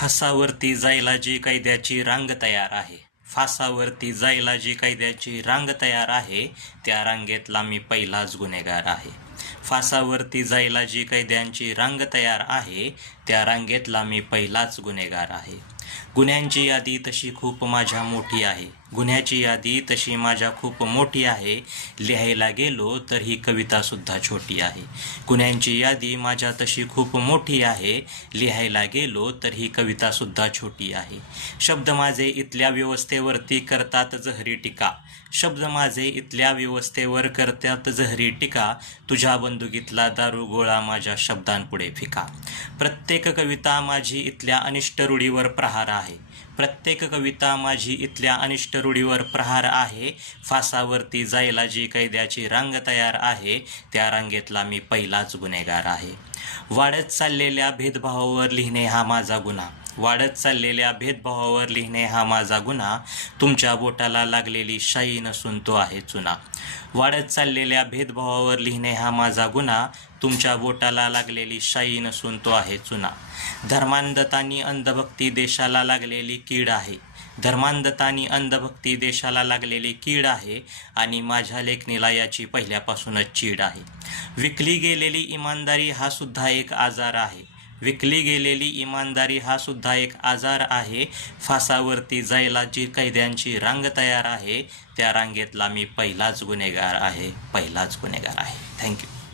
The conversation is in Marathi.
फासावरती जायला जी कैद्याची रांग तयार आहे. फासावरती जायला जी कैद्याची रांग तयार आहे त्या रांगेतला मी पहिलाच गुन्हेगार आहे. फासावरती जायला जी कैद्यांची रांग तयार आहे त्या रांगेतला मी पहिलाच गुन्हेगार आहे. गुन्ह्यांची यादी तशी खूप माझ्या मोठी आहे. गुन्ह्याची यादी तशी माझ्या खूप मोठी आहे. लिहायला गेलो तर ही कवितासुद्धा छोटी आहे. गुन्ह्यांची यादी माझ्या तशी खूप मोठी आहे. लिहायला गेलो तर ही कवितासुद्धा छोटी आहे. शब्द माझे इथल्या व्यवस्थेवरती करतात जहरी टीका. शब्द माझे इथल्या व्यवस्थेवर करतात जहरी टीका. तुझ्या बंदुकीतला दारू गोळा माझ्या शब्दांपुढे फिका. प्रत्येक कविता माझी इथल्या अनिष्ट रूढीवर प्रहार आहे. प्रत्येक कविता माझी इथल्या अनिष्ट रूढीवर प्रहार आहे फासावरती जायला जी कैद्याची रांग तयार आहे त्या रांगेतला मी पहिलाच गुन्हेगार आहे वाढत चाललेल्या भेदभावावर लिहिणे हा माझा गुन्हा वाढत चाललेल्या भेदभावावर लिहिणे हा माझा गुन्हा तुमच्या बोटाला लागलेली शाई नसून तो आहे चुना वाढत चाललेल्या भेदभावावर लिहिणे हा माझा गुन्हा तुमच्या बोटाला लागलेली शाई नसून तो आहे चुना धर्मांधतानी अंधभक्ती देशाला लागलेली कीड आहे धर्मांधतानी अंधभक्ती देशाला लागलेली कीड आहे आणि माझ्या लेखणीला याची पहिल्यापासूनच चीड आहे. विकली गेलेली इमानदारी हा सुद्धा एक आजार आहे. विकली गेलेली इमानदारी हा सुद्धा एक आजार आहे. फासावरती जायला जी कैद्यांची रांग तयार आहे त्या रांगेतला मी पहिलाच गुन्हेगार आहे. पहिलाच गुन्हेगार आहे. थँक्यू